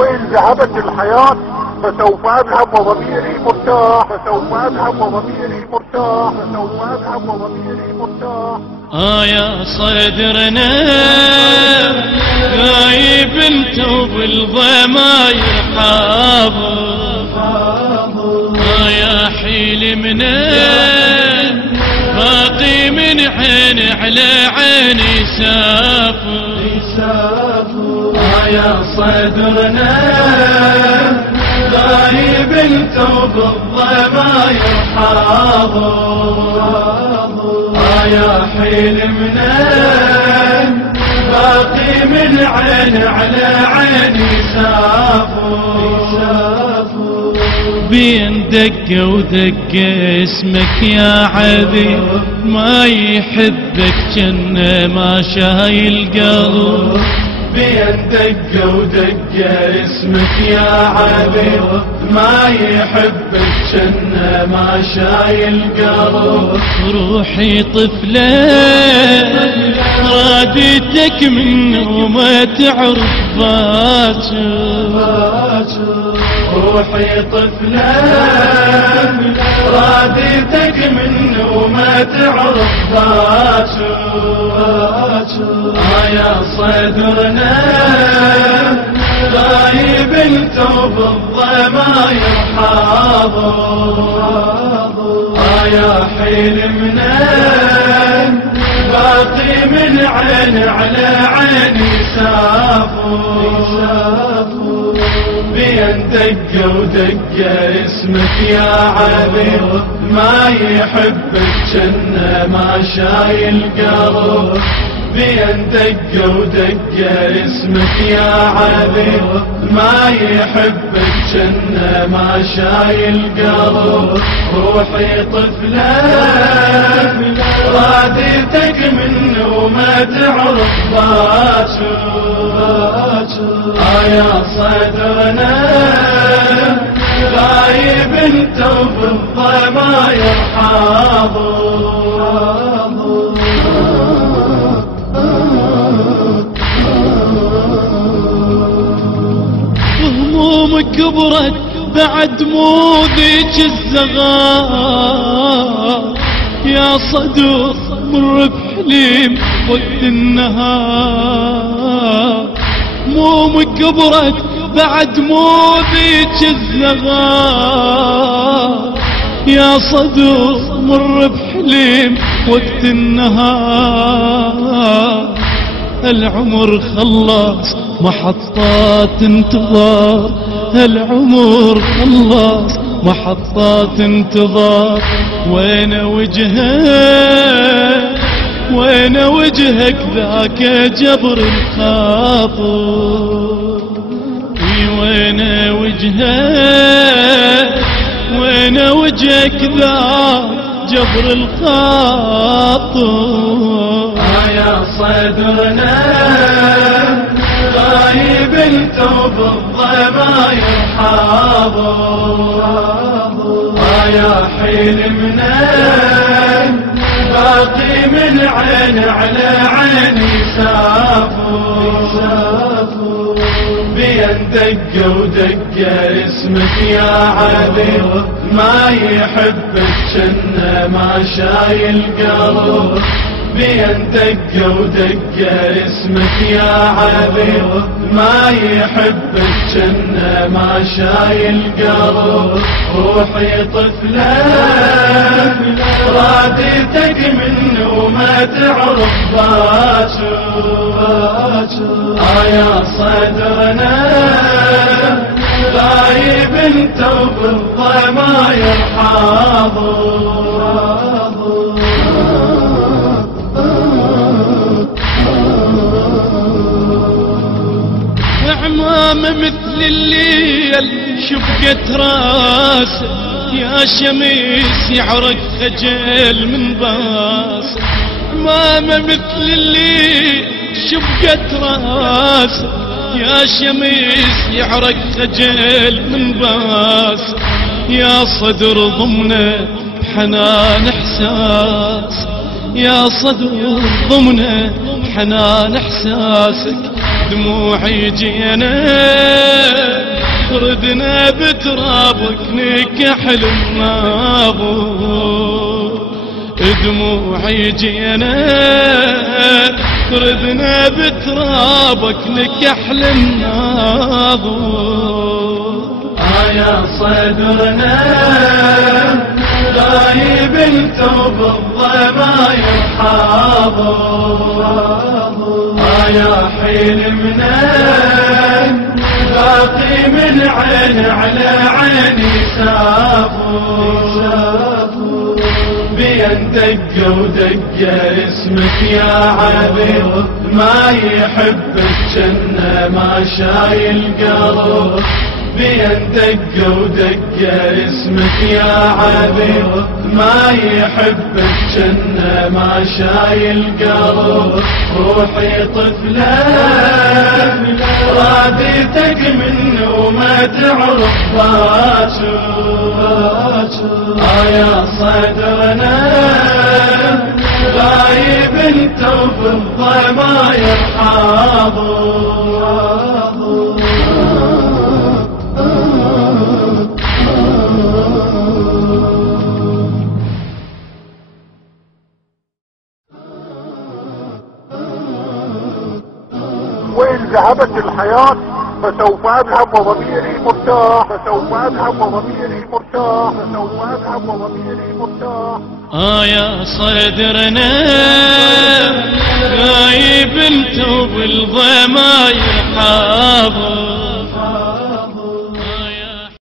وين ذهبت الحياة فسوف اذهب وضميري مرتاح، فسوف اذهب وضميري مرتاح، فسوف اذهب وضميري مرتاح. يا صدرنا غايب انت وبالضماير حاضر، يا حلمنا باقي من عين على عيني سافر. يا صدرنا غايب انت وبالضماير حاضر، يا حلمنا باقي من عين على عيني سافر. بين دقة ودقة اسمك يا عذيب، ما يحبك جنة ما شايل قلب. بين دقة ودقة اسمك يا عذيب، ما يحبك جنة ما شايل قلب. روحي طفلة راديتك منه وما تعرف باكر. روحي طفلة راديتك منه وما تعرف باكر. يا صدرنا غايب انت وبالضماير حاضر، يا حلمنا باقي من عين على عيني سافر. بين دقة ودقة اسمك يا عبير، ما يحبك جنة ما شايل قلب. بين دقة ودقة اسمك يا عبير، ما يحبك جنة ما شايل قلب. روحي طفلة راديتك منه وما تعرف باكر. يا صدرنا غايب انت وبالضماير حاضر. همومك كبرت بعد مو ذيك الزغار، يا صدور مر بحليم وقت النهار. همومك كبرت بعد مو ذيك الزغار، يا صدور مر بحليم وقت النهار. العمر خلاص محطات انتظار، العمر خلاص محطات انتظار. وين وجهك وين وجهك ذاك جبر الخاطر. وين وجهك وين وجهك ذاك جبر الخاطر. يا صدرنا غايب انت وبالضماير حاضر، يا حلمنا باقي من عين على عيني سافر. بين دقة ودقة اسمك يا عبير، ما يحبك جنة ما شايل قلب. بين دقة ودقة اسمك يا عبير، ما يحبك جنة ما شايل قلب. روحي طفلة راديتك منه وما تعرف باكر. يا صدرنا غايب انت وبالضماير حاضر. عمامة مثل الليل شفقت راسه، يا شميس يعرق خجل من باسه. عمامة مثل الليل شفقت راسه، يا شميس يعرق خجل من باسه. يا صدر ضمنه حنان احساس، يا صدر ضمنه حنان احساسك. دموعي جينا ردنا بترابك نكحل الناظور دموعي جينا ردنا بترابك نكحل الناظور يا صدرنا غايب انتو بالضماير حاضر يا حلمنا باقي من عين على عيني سافر بين دقة ودقة اسمك يا عبيد ما يحبك جنة ما شايل قلب بين دقة ودقة اسمك يا عبيد ما يحبك جنة ما شايل قلب روحي طفلة راديتك منه وما تعرف باكر يا صدرنا غايب انتو بالضماير حاضر وإن ذهبت الحياة فسوف أذهب وضميري مرتاح فسوف أذهب وضميري مرتاح فسوف أذهب وضميري مرتاح يا صدرنا غايب انتو بالضماير حاضر